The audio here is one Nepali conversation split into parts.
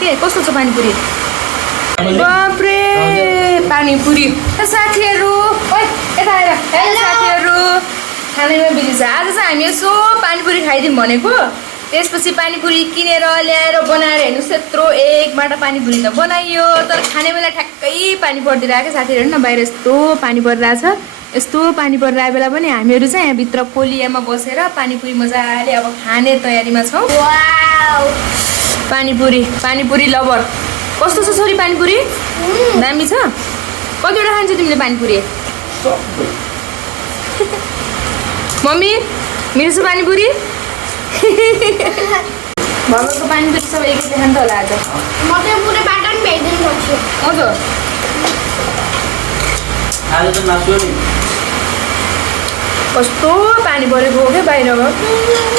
के कस्तो छ पानीपुरी बाफ्रे पानीपुरी साथीहरू ओइ यता आएर हेलो साथीहरू खानामा बिजी छ आज चाहिँ हामी यसो पानीपुरी खाइदिउँ भनेको त्यसपछि पानीपुरी किनेर ल्याएर बनाएर हेर्नुहोस् यत्रो एकबाट पानीपुरी त बनाइयो तर खाने बेला ठ्याक्कै पानी परिदिरहेको साथीहरू न बाहिर यस्तो पानी परिरहेछ यस्तो पानी परिरहेको बेला पनि हामीहरू चाहिँ यहाँभित्र कोलियामा बसेर पानीपुरी मजाले अब खाने तयारीमा छौँ पानीपुरी लभर कस्तो छ छोरी पानीपुरी दामी छ कतिवटा खान्छौ तिमीले पानीपुरी मम्मी मेरो छ पानीपुरी भगवानको पानीपुरी सबै एकैचोटि खान्छ होला आज म चाहिँ पुरै बाटो पनि भेट्दिनु सक्छु हजुर आज त नाच्यो नि कस्तो पानी परेको हो क्या बाहिर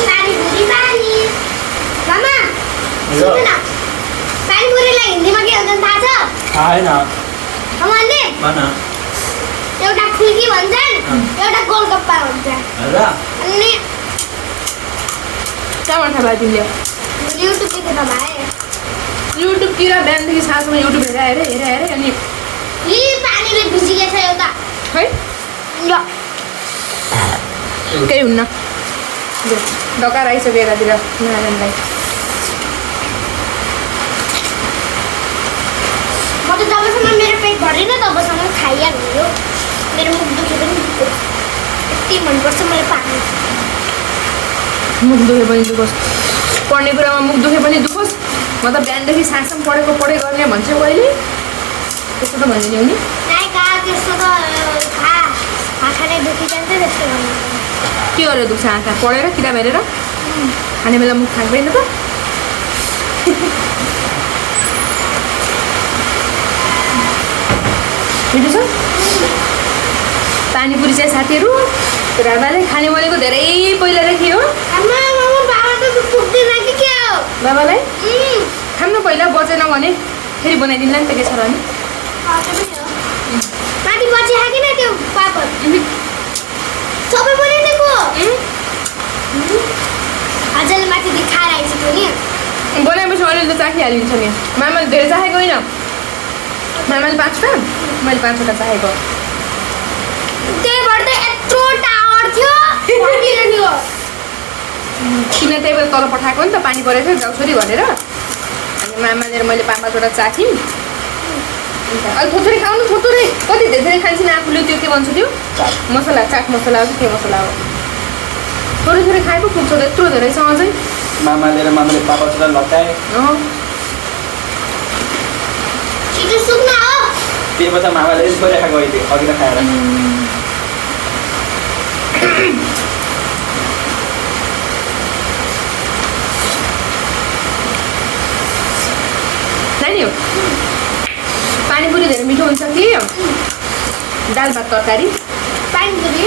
पानीपुरी पानी मामा सुन्नु न पानीपुरीलाई हिन्दीमा के भन्छन् थाहा छ छैन अमरले भन एउटा फुल्की भन्छन् एउटा गोलगप्पा भन्छ र अनि कहाँबाट थाहा भयो तिमीले युट्युबतिर त भाइ युट्युबतिर बिहानदेखि साँझमा युट्युब हेरेर अनि यी पानीले भिजिएको छ एउटा है ल केही हुन्न डकार आइसक्यो यतातिर नारायणलाई म त जबसम्म मेरो पेट भरेन तबसम्म खाइहाल्नु यो मेरो मुख दुखे पनि यति मनपर्छ मलाई पानी मुख दुखे पनि दुखोस् पढ्ने कुरामा मुख दुखे पनि दुखोस् म त बिहानदेखि साँझसम्म पढेँ गर्ने भन्छु कहिले त्यस्तो त भनिदिने नि नाइ का त्यस्तो त आँखा नै दुखिजान्छ त्यस्तो गर्नु के गरेर दुख्छ आँखा पढेर किताब हेरेर खाने बेला मुख खाँदैन त मिठो छ पानीपुरी चाहिँ साथीहरू राधाले खाने भनेको धेरै पहिलादेखि हो आमा मामा बाबा त पुग्दैन कि के हो बाबालाई खानु पहिला बचेन भने फेरि बनाइदिनुला नि त के छ र नि माथि पछि हाकिन त्यो पापड सबै बनाइदिएको हजुरले माथि खाएर आइसक्यो नि बनाएपछि अलिअलि त चाखिहालिन्छ नि मामाले धेरै चाहेको होइन मामाले 5वटा मैले 5वटा चाहेको त्यही भएर त यत्रो टावर थियो फटिरहने हो किन त्यही बेला तल पठाएको नि त पानी परेको थियो जाउछोरी भनेर अनि मामाले र मैले 5-5वटा चाख्यौँ अहिले थोरै खाउनु थोरै कति धेरै खान्छन् आफूले त्यो के भन्छ त्यो मसला चाट मसला हो कि के मसला हो थोरै खाए पो पुग्छ त यत्रो धेरै सहजै मामाले र मामाले पापा छोरा लटाए छिटो सुक्न हो त्यही भएर मामाले यसो रेखा गइदियो अघि त खाएर नानी हो पानीपुरी धेरै मिठो हुन्छ कि दाल भात तरकारी पानीपुरी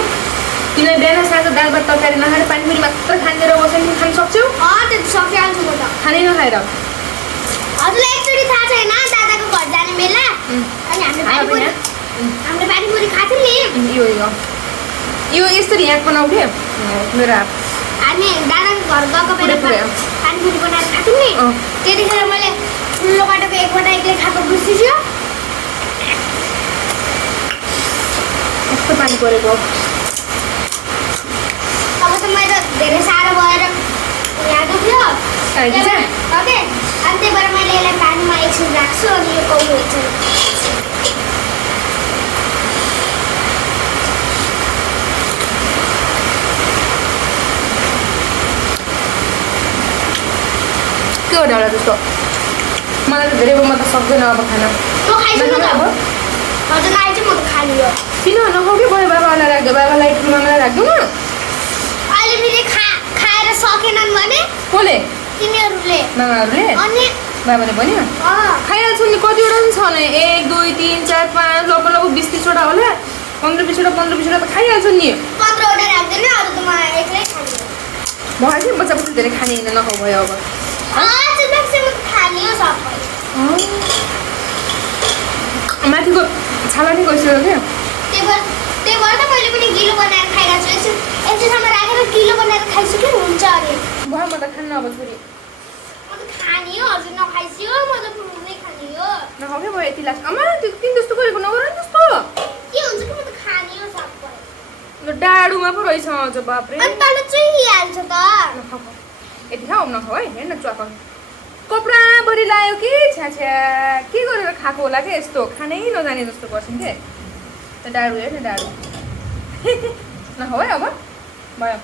तिमीलाई बिहान साँझ दाल भात तरकारी नखाएर पानीपुरी मात्र खानेर बसेर खान सक्छौ त्यो सकिहाल्छु म त खानै नखाएर हजुरलाई एकचोटि थाहा छैन दादाको घर जाने बेला अनि हामीले पानीपुरी खाथ्यौँ नि यो यसरी यहाँ बनाउँथे मेरो हात हामी दादाको घर गएको बेला पानीपुरी बनाएर खाथ्यौँ नि त्यतिखेर मैले ठुलो बाटोको एकपल्ट एक्लै खाएको बिर्सियो कस्तो पानी परेको अब त मेरो धेरै साह्रो भएर यहाँ दुख्यो खाइदिन्छ ओके अनि त्यही भएर मैले यसलाई पानीमा एकछिन राख्छु अनि यो कौलो हुन्छ के हो ढाडा जस्तो मलाई त धेरै म त सक्दैन अब खान म खाइसक्नु त अब हजुरलाई चाहिँ म त खानु यो किन नखाऊ कि भयो बाबालाई राख्दो बाबालाई ठुलो मामालाई राख्दो न अहिले फेरि खाएर सकेनन् भने कसले तिमीहरूले मामाहरूले अनि बाबाले भन्यो खाइहाल्छु नि कतिवटा पनि छ नि 1 2 3 4 5 लगभग 20-30वटा होला 15-20वटा त खाइहाल्छु नि 15वटा राख्दैन अरू त मलाई एक्लै खानु मलाई चाहिँ बच्चा धेरै खाने होइन नखाऊ भयो अब खाने हो सबै माथिको छाला नै गइसक्यो क्या त्यही भएर त मैले पनि गिलो बनाएर खाइरहेको छु एकछिनसम्म राखेर गिलो बनाएर खाइसक्यो हुन्छ अरे भयो म त खान्न अब छोरी म त खाने हो हजुर नखाइसी हो म त पुरुष नै खाने हो नखाऊ क्या भयो यति लाग्छ आमा त्यो तिमी जस्तो गरेको नगर नि त्यस्तो के हुन्छ कि म त खाने हो सबै ल डाडुमा पो रहेछ अझ बाफ्रे अनि तल चुहिहाल्छ त नखाऊ यति खाऊ नखाऊ है हेर्न च्वाक कपडा बढी लायो कि छ्या के गरेर खाएको होला क्या यस्तो खानै नजाने जस्तो गर्छन् के त्यो डाडु हेर न डाडु नखाऊ है अब भयो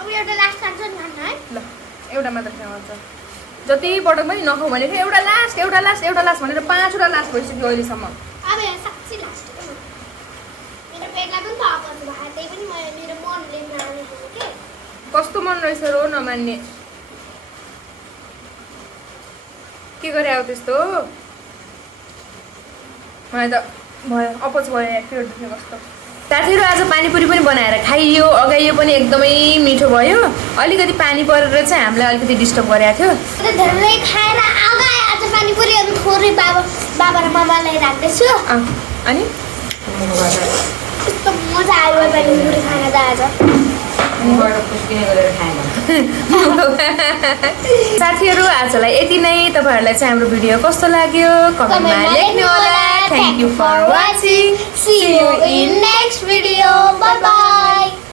अब एउटा लास्ट खान्छ नि खान्न है ल एउटा मात्र खान्छ जति पटक पनि नखाऊ भनेको थियो एउटा लास्ट भनेर 5वटा लास्ट भइसक्यो अहिलेसम्म अब यहाँ साँच्चै लास्ट मेरो पेटलाई पनि त आवाज भयो त्यही पनि मेरो मनले मानेको के कस्तो मन रहेछ रो नमान्ने के गरे अब त्यस्तो मलाई त भयो अपच भयो पेट दुख्यो कस्तो साथीहरू आज पानीपुरी पनि बनाएर खाइयो अगाइयो पनि एकदमै मिठो भयो अलिकति पानी परेर चाहिँ हामीलाई अलिकति डिस्टर्ब गरेको थियो धेरै खाएर आगाए आज पानीपुरी अनि थोरै बाबा र मामालाई राख्दैछु अनि कस्तो मजा आयो पानीपुरी खान त आज साथीहरू आजलाई यति नै तपाईँहरूलाई चाहिँ हाम्रो भिडियो कस्तो लाग्यो कमेन्टमा लेख्नु होला thank you for watching See you in next video. Bye bye.